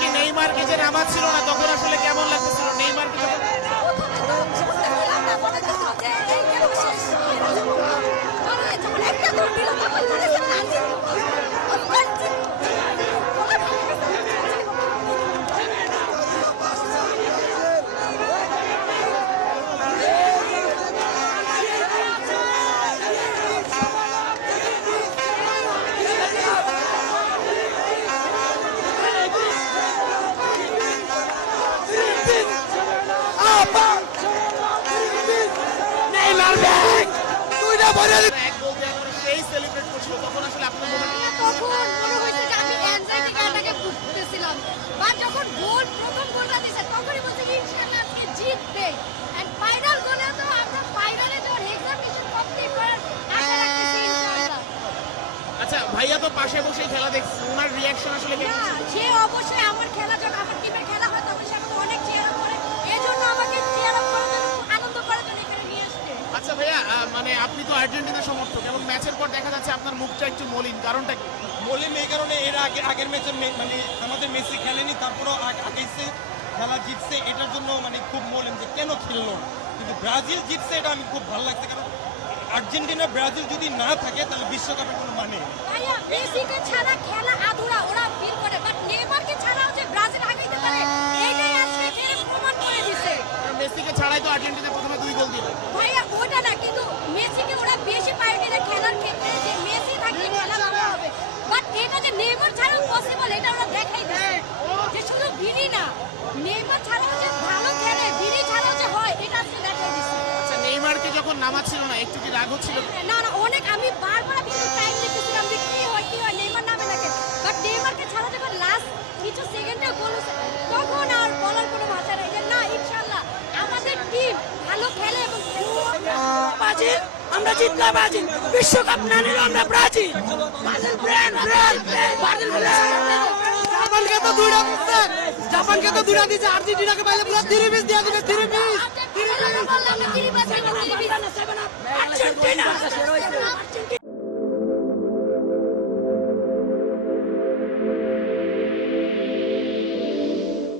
কি নেইমারকে যে নামাচ্ছিল না তখন আসলে কেমন লাগতেছিল নেইমারকে যখন এক গোল দেওয়ার পরে সেই সেলিব্রেট করছিল তখন আসলে আপনার মনে তখন মনে হয়েছে যে আমি এনজাইটি গানটাকে ভুগতেছিলাম বা যখন প্রথম গোলটা দিয়েছে তখনই বলছে যে ইনশাআল্লাহ আজকে জিতবে এন্ড ফাইনাল গোলে তো আমরা ফাইনালে যখন এক্সামিনেশন কমপ্লিট করার আশা রাখতেছি ইনশাআল্লাহ। আচ্ছা ভাইয়া তো পাশে বসে খেলা দেখছে ওনার রিয়াকশন আসলে না সে অবশ্যই আমার খেলা যখন আমার টিমের খেলা হয় তখন সে আমাকে অনেক চিয়ার আপ করে এজন্য আমাকে চিয়ার আপ করার জন্য আনন্দ করার জন্য এখানে নিয়ে আসছে। আচ্ছা ভাইয়া মানে আপনি তো আর্জেন্টিনার সমর্থক এবং ম্যাচের পর দেখা যাচ্ছে আপনার মুখটা একটু মলিন কারণটা কি মলিন এই কারণে এর আগের ম্যাচে মানে আমাদের মেসি খেলেনি তারপরও আগেছে খেলা জিতছে এটার জন্য মানে খুব মলিন যে কেন খেললো না। কিন্তু ব্রাজিল জিতছে এটা আমি খুব ভালো লাগছে কারণ আর্জেন্টিনা ব্রাজিল যদি না থাকে তাহলে বিশ্বকাপের কোনো মানে নেই। ভাইয়া মেসিকে ছাড়া খেলা আধুরা ওরা ফিল করে বাট নেইমারকে ছাড়াও যে ব্রাজিল আগাইতে পারে এইটাই আজকে খেলে প্রমাণ করে দিছে। মেসিকে ছাড়াই তো আর্জেন্টিনা প্রথমে 2 গোল দিল ভাইয়া ওটা না কিন্তু মেসিকে ওরা বেশি প্রায়োরিটি দেয় খেলার ক্ষেত্রে যে মেসি থাকলে খেলা ভালো হবে বাট এটা যে নেইমার ছাড়াও পসিবল এটা ওরা দেখাই দেয় যে শুধু ভিনি না নেইমার ছাড়াও যে ভালো খেলে ভিনি ছাড়াও যে হয় এটা আজকে দেখাই দিছে। আচ্ছা নেইমারকে যখন নামাচ্ছিল না একটু কি রাগ হচ্ছিল না না অনেক আমি বারবার টাইম দিতেছিলাম যে কি হয় নেইমার নামে নাকি বাট নেইমারকে ছাড়া যখন লাস্ট কিছু সেকেন্ডে গোল হচ্ছে তখন আর বলার কোনো ভাষা নেই যে না ইনশাআল্লাহ আমাদের টিম ভালো খেলে এবং ব্রাজিল আমরা জিতলাম ব্রাজিল বিশ্বকাপ না নিলে আমরা ব্রাজিল ব্রাজিল ব্র্যান্ড ব্রাজিল জাপানকে তো দুইটা দিচ্ছে আর্জেন্টিনাকে পাইলে পুরো 3 পিস দিয়ে দিবে 3 পিস আর্জেন্টিনা